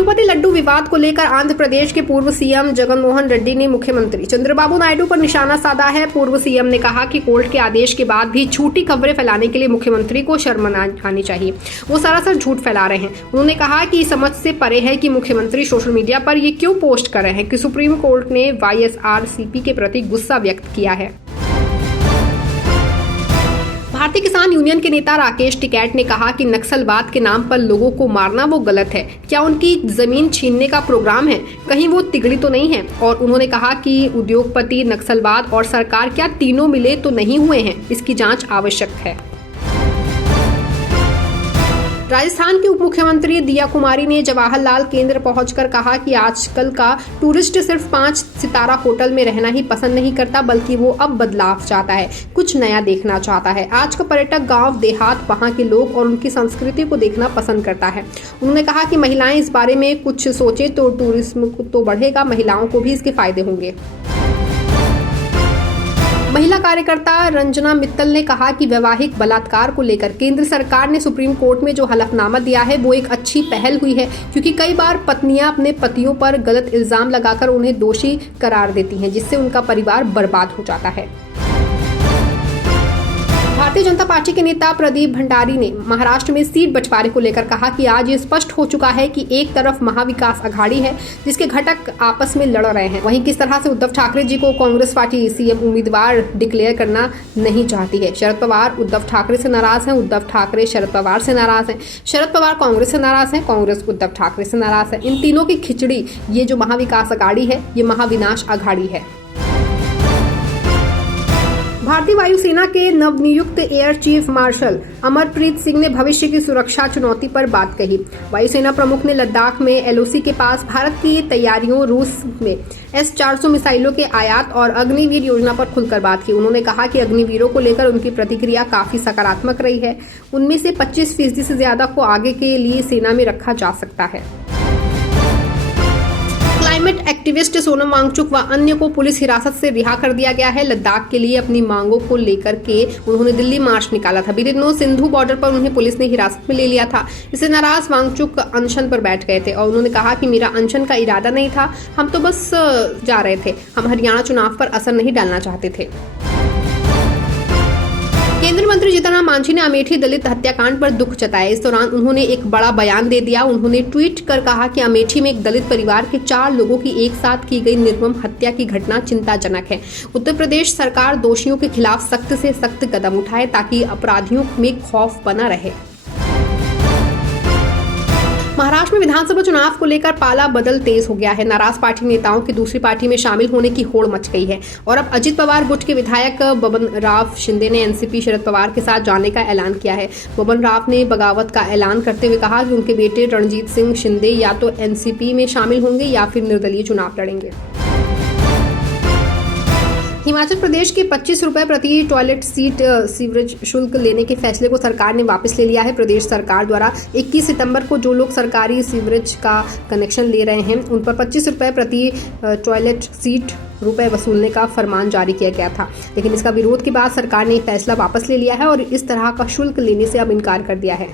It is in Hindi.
तिरुपति लड्डू विवाद को लेकर आंध्र प्रदेश के पूर्व सीएम जगनमोहन रेड्डी ने मुख्यमंत्री चंद्रबाबू नायडू पर निशाना साधा है। पूर्व सीएम ने कहा कि कोर्ट के आदेश के बाद भी झूठी खबरें फैलाने के लिए मुख्यमंत्री को शर्म आनी चाहिए। वो सरासर झूठ फैला रहे हैं। उन्होंने कहा कि समझ से परे है कि मुख्यमंत्री सोशल मीडिया पर ये क्यों पोस्ट कर रहे हैं कि सुप्रीम कोर्ट ने वाईएसआरसीपी के प्रति गुस्सा व्यक्त किया है। भारतीय किसान यूनियन के नेता राकेश टिकैत ने कहा कि नक्सलवाद के नाम पर लोगों को मारना वो गलत है। क्या उनकी जमीन छीनने का प्रोग्राम है? कहीं वो तिगड़ी तो नहीं है। और उन्होंने कहा कि उद्योगपति, नक्सलवाद और सरकार क्या तीनों मिले तो नहीं हुए हैं, इसकी जांच आवश्यक है। राजस्थान की उप मुख्यमंत्री दिया कुमारी ने जवाहरलाल केंद्र पहुंचकर कहा कि आजकल का टूरिस्ट सिर्फ 5 सितारा होटल में रहना ही पसंद नहीं करता, बल्कि वो अब बदलाव चाहता है, कुछ नया देखना चाहता है। आज का पर्यटक गांव देहात, वहां के लोग और उनकी संस्कृति को देखना पसंद करता है। उन्होंने कहा कि महिलाएं इस बारे में कुछ सोचे तो टूरिज्म तो बढ़ेगा, महिलाओं को भी इसके फायदे होंगे। महिला कार्यकर्ता रंजना मित्तल ने कहा कि वैवाहिक बलात्कार को लेकर केंद्र सरकार ने सुप्रीम कोर्ट में जो हलफनामा दिया है वो एक अच्छी पहल हुई है, क्योंकि कई बार पत्नियां अपने पतियों पर गलत इल्जाम लगाकर उन्हें दोषी करार देती हैं, जिससे उनका परिवार बर्बाद हो जाता है। भारतीय जनता पार्टी के नेता प्रदीप भंडारी ने महाराष्ट्र में सीट बंटवारे को लेकर कहा कि आज ये स्पष्ट हो चुका है कि एक तरफ महाविकास आघाड़ी है जिसके घटक आपस में लड़ रहे हैं, वहीं किस तरह से उद्धव ठाकरे जी को कांग्रेस पार्टी सीएम उम्मीदवार डिक्लेयर करना नहीं चाहती है। शरद पवार उद्धव ठाकरे से नाराज हैं, उद्धव ठाकरे शरद पवार से नाराज हैं, शरद पवार कांग्रेस से नाराज हैं, कांग्रेस उद्धव ठाकरे से नाराज है। इन तीनों की खिचड़ी, ये जो महाविकास आघाड़ी है, ये महाविनाश आघाड़ी है। भारतीय वायुसेना के नवनियुक्त air chief marshal Amarpreet Singh ने भविष्य की सुरक्षा चुनौती पर बात कही। वायुसेना प्रमुख ने लद्दाख में एलओसी के पास भारत की तैयारियों, रूस में S-400 मिसाइलों के आयात और अग्निवीर योजना पर खुलकर बात की। उन्होंने कहा कि अग्निवीरों को लेकर उनकी प्रतिक्रिया काफी सकारात्मक रही है। उनमें से 25% से ज्यादा को आगे के लिए सेना में रखा जा सकता है। क्लाइमेट एक्टिविस्ट सोनम वांगचुक व अन्य को पुलिस हिरासत से रिहा कर दिया गया है। लद्दाख के लिए अपनी मांगों को लेकर के उन्होंने दिल्ली मार्च निकाला था। बीते दिनों सिंधु बॉर्डर पर उन्हें पुलिस ने हिरासत में ले लिया था। इससे नाराज वांगचुक अनशन पर बैठ गए थे और उन्होंने कहा कि मेरा अनशन का इरादा नहीं था, हम तो बस जा रहे थे, हम हरियाणा चुनाव पर असर नहीं डालना चाहते थे। केंद्रीय मंत्री जीतन राम मांझी ने अमेठी दलित हत्याकांड पर दुख जताया। इस दौरान उन्होंने एक बड़ा बयान दे दिया। उन्होंने ट्वीट कर कहा कि अमेठी में एक दलित परिवार के 4 लोगों की एक साथ की गई निर्मम हत्या की घटना चिंताजनक है। उत्तर प्रदेश सरकार दोषियों के खिलाफ सख्त से सख्त कदम उठाए ताकि अपराधियों में खौफ बना रहे। महाराष्ट्र में विधानसभा चुनाव को लेकर पाला बदल तेज हो गया है। नाराज पार्टी नेताओं की दूसरी पार्टी में शामिल होने की होड़ मच गई है और अब अजित पवार गुट के विधायक बबन राव शिंदे ने एनसीपी शरद पवार के साथ जाने का ऐलान किया है। बबन राव ने बगावत का ऐलान करते हुए कहा कि उनके बेटे रणजीत सिंह शिंदे या तो एनसीपी में शामिल होंगे या फिर निर्दलीय चुनाव लड़ेंगे। हिमाचल प्रदेश के 25 रुपए प्रति टॉयलेट सीट सीवरेज शुल्क लेने के फैसले को सरकार ने वापस ले लिया है। प्रदेश सरकार द्वारा 21 सितंबर को जो लोग सरकारी सीवरेज का कनेक्शन ले रहे हैं उन पर 25 रुपए प्रति टॉयलेट सीट रुपए वसूलने का फरमान जारी किया गया था, लेकिन इसका विरोध के बाद सरकार ने फैसला वापस ले लिया है और इस तरह का शुल्क लेने से अब इनकार कर दिया है।